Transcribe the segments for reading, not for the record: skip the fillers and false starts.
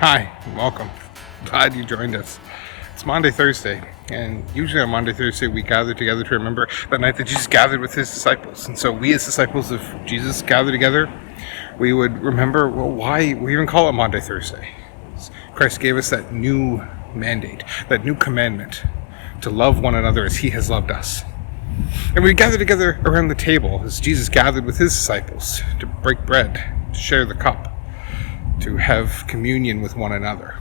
Hi, welcome. Glad you joined us. It's Maundy Thursday, and usually on Maundy Thursday we gather together to remember that night that Jesus gathered with his disciples. And so we as disciples of Jesus gather together, we would remember, why we even call it Maundy Thursday. Christ gave us that new mandate, that new commandment to love one another as he has loved us. And we gather together around the table as Jesus gathered with his disciples to break bread, to share the cup, to have communion with one another.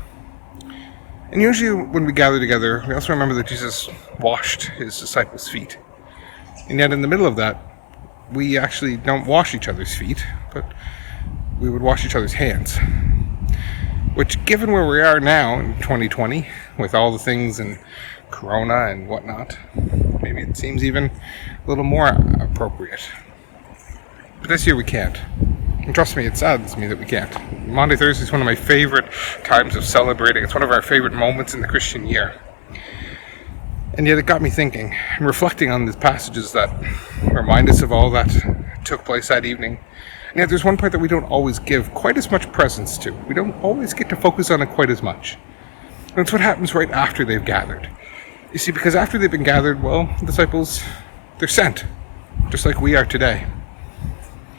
And usually when we gather together, we also remember that Jesus washed his disciples' feet. And yet in the middle of that, we actually don't wash each other's feet, but we would wash each other's hands. Which, given where we are now in 2020, with all the things in Corona and whatnot, maybe it seems even a little more appropriate. But this year we can't. And trust me, it saddens me that we can't. Maundy Thursday is one of my favorite times of celebrating. It's one of our favorite moments in the Christian year. And yet it got me thinking and reflecting on the passages that remind us of all that took place that evening. And yet there's one part that we don't always give quite as much presence to. We don't always get to focus on it quite as much. And it's what happens right after they've gathered. You see, because after they've been gathered, the disciples, they're sent, just like we are today.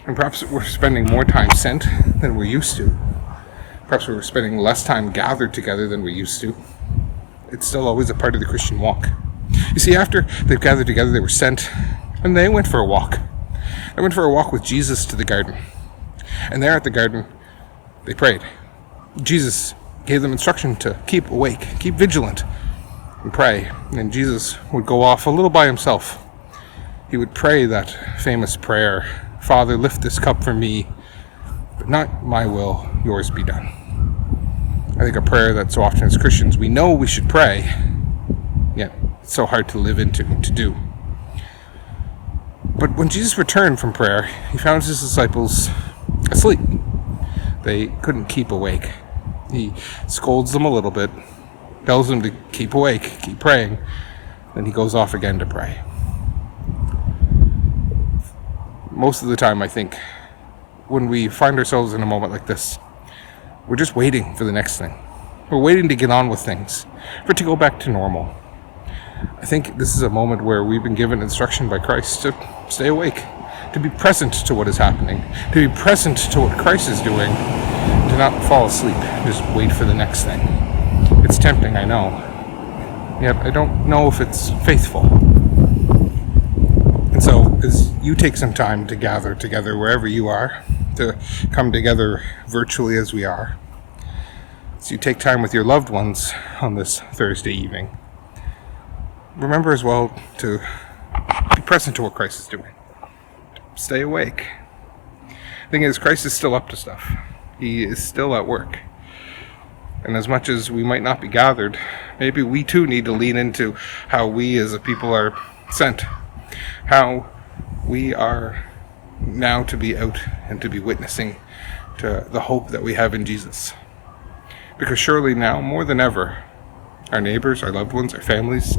And perhaps we're spending more time sent than we're used to. Perhaps we're spending less time gathered together than we used to. It's still always a part of the Christian walk. You see, after they've gathered together, they were sent, and they went for a walk. They went for a walk with Jesus to the garden. And there at the garden, they prayed. Jesus gave them instruction to keep awake, keep vigilant, and pray. And Jesus would go off a little by himself. He would pray that famous prayer, "Father, lift this cup from me, but not my will, yours be done." I think a prayer that so often as Christians we know we should pray, yet it's so hard to live into, to do. But when Jesus returned from prayer, he found his disciples asleep. They couldn't keep awake. He scolds them a little bit, tells them to keep awake, keep praying, then he goes off again to pray. Most of the time, I think, when we find ourselves in a moment like this, we're just waiting for the next thing. We're waiting to get on with things, for it to go back to normal. I think this is a moment where we've been given instruction by Christ to stay awake, to be present to what is happening, to be present to what Christ is doing, to not fall asleep, just wait for the next thing. It's tempting, I know, yet I don't know if it's faithful. And so, as you take some time to gather together wherever you are, to come together virtually as we are, as you take time with your loved ones on this Thursday evening, remember as well to be present to what Christ is doing. Stay awake. The thing is, Christ is still up to stuff. He is still at work. And as much as we might not be gathered, maybe we too need to lean into how we as a people are sent. How we are now to be out and to be witnessing to the hope that we have in Jesus. Because surely now, more than ever, our neighbors, our loved ones, our families,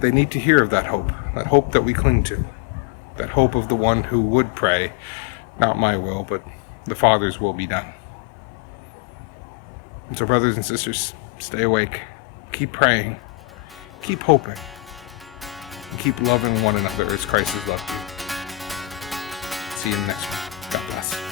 they need to hear of that hope that we cling to, that hope of the one who would pray, not my will, but the Father's will be done. And so, brothers and sisters, stay awake, keep praying, keep hoping, and keep loving one another as Christ has loved you. See you in the next one. God bless.